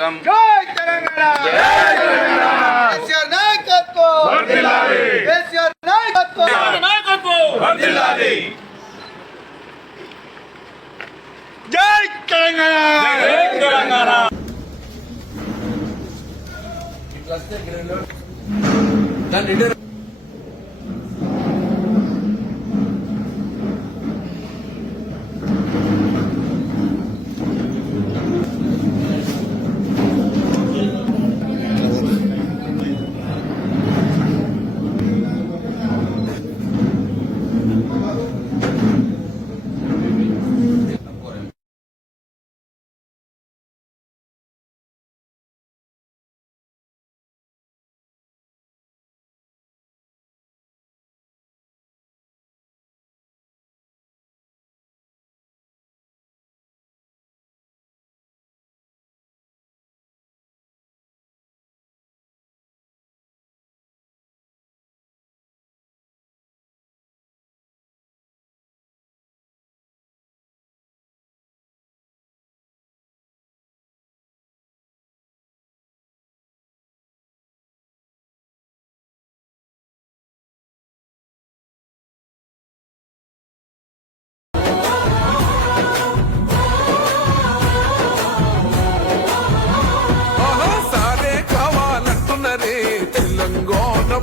నాయకత్వం జై తెలంగాణ కేసీఆర్ నాయకత్వం వర్ధిల్లాలి కేసీఆర్ నాయకత్వం వర్ధిల్లాలి జై తెలంగాణ జై తెలంగాణ ఇట్లస్తే గ్రేడ్లో దాని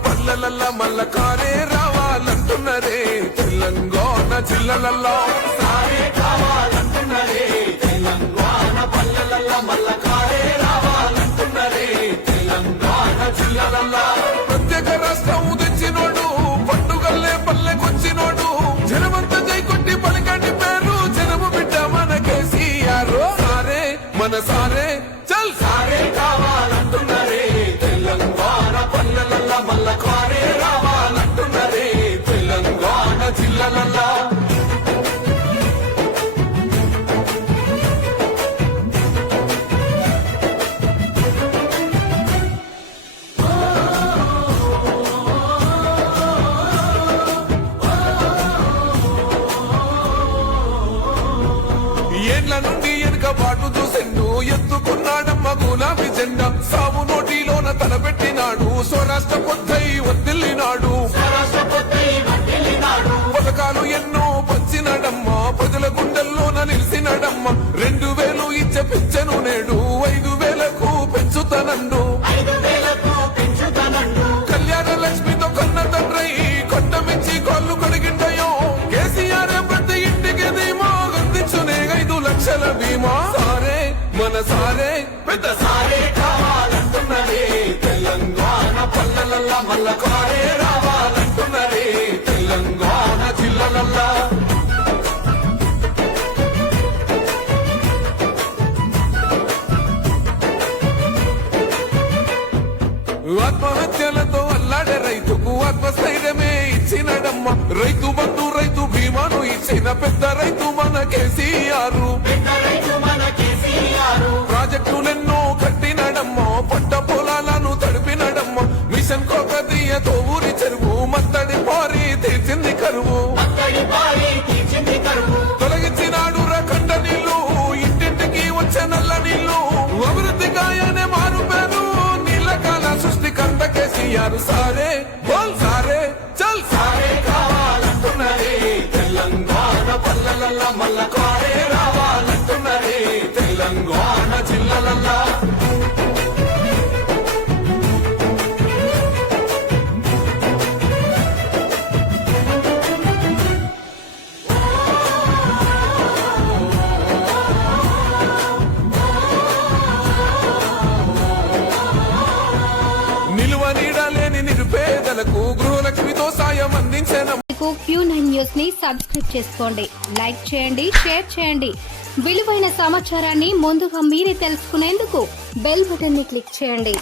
పల్లెలల్లా మల్ల కారే రావాలంటున్నరే తెలంగాణ జిల్లలల్లో సారే కావాలంటున్నరే తెలంగాణ పల్లెలల్లా మల్ల కారే రావాలంటున్నరే తెలంగాణ జిల్లలల్లో ప్రత్యేక రాష్ట్రం తెచ్చినోడు పండుగల్లే పల్లెకొచ్చినోడు జనమంతా జై కొట్టి పలికండి పేరు జనము బిడ్డ మన కేసీఆర్ సారే మన సారే చల్ సారే కావాలంటున్నరే తెలంగాణ పల్లెలల్లా మల్ల కారే రావాలంటున్నరే తెలంగాణ జిల్లలల్లా ఏళ్ల నుండి వెనుకబాటు చూసిండు ఎత్తుకున్నాడమ్మ గులాబీ జెండా సాగు నోటిలోన తలపెట్టినాడు స్వరాష్ట్ర పొద్దై వర్దిల్లినాడు పథకాలు ఎన్నో పంచినాడమ్మ ప్రజల గుండెల్లోన నిలిచినాడమ్మ 2000 ఇచ్చే పెంచెను నేడు 5000కు పెంచుతానండు కళ్యాణ లక్ష్మితో కన్న తండ్రి కొట్టమించి కాళ్ళు కడిగిండయో కేసీఆర్ ప్రతి ఇంటికి ధీమా అందించునే 5 లక్షల బీమా సారే మన సారే పెద్ద సారే కావాలంటున్నరే తెలంగాణ పల్లెలల్లా మల్ల కారే రావాలంటున్నరే తెలంగాణ జిల్లలల్లా ఆత్మహత్యలతో అల్లాడే రైతుకు ఆత్మస్థైర్యమే ఇచ్చినడమ్మ రైతు బంధు రైతు బీమాను ఇచ్చిన పెద్ద రైతు మన కేసీఆర్ ప్రాజెక్టులెన్నో కట్టినడమ్మ పంట పొలాలను తడిపినడమ్మ మిషన్ కోకదీయతో ఊరి చెరువు మత్తడి పారి తీర్చింది కరువు తొలగించినాడు రకండ నీళ్లు ఇంటింటికి వచ్చే నల్ల నీళ్లు అభివృద్ధి గాయనే మారు పేరు నీళ్ళ కాల సృష్టికంత కేసీఆర్ సారే బోల్ సారే చల్ సారే కావాలంటున్నరే తెలంగాణ పల్లెలల్లా మల్ల కారే రావాలంటున్నరే తెలంగాణ జిల్లలల్లా నిలువ నీడలేని నిరుపేదలకు గృహలక్ష్మితో సాయం అందించిన Q9 న్యూస్ ని సబ్స్క్రైబ్ చేసుకోండి, లైక్ చేయండి, షేర్ చేయండి. విలువైన సమాచారాన్ని ముందుగా మీరే తెలుసుకునేందుకు బెల్ బటన్ ని క్లిక్ చేయండి.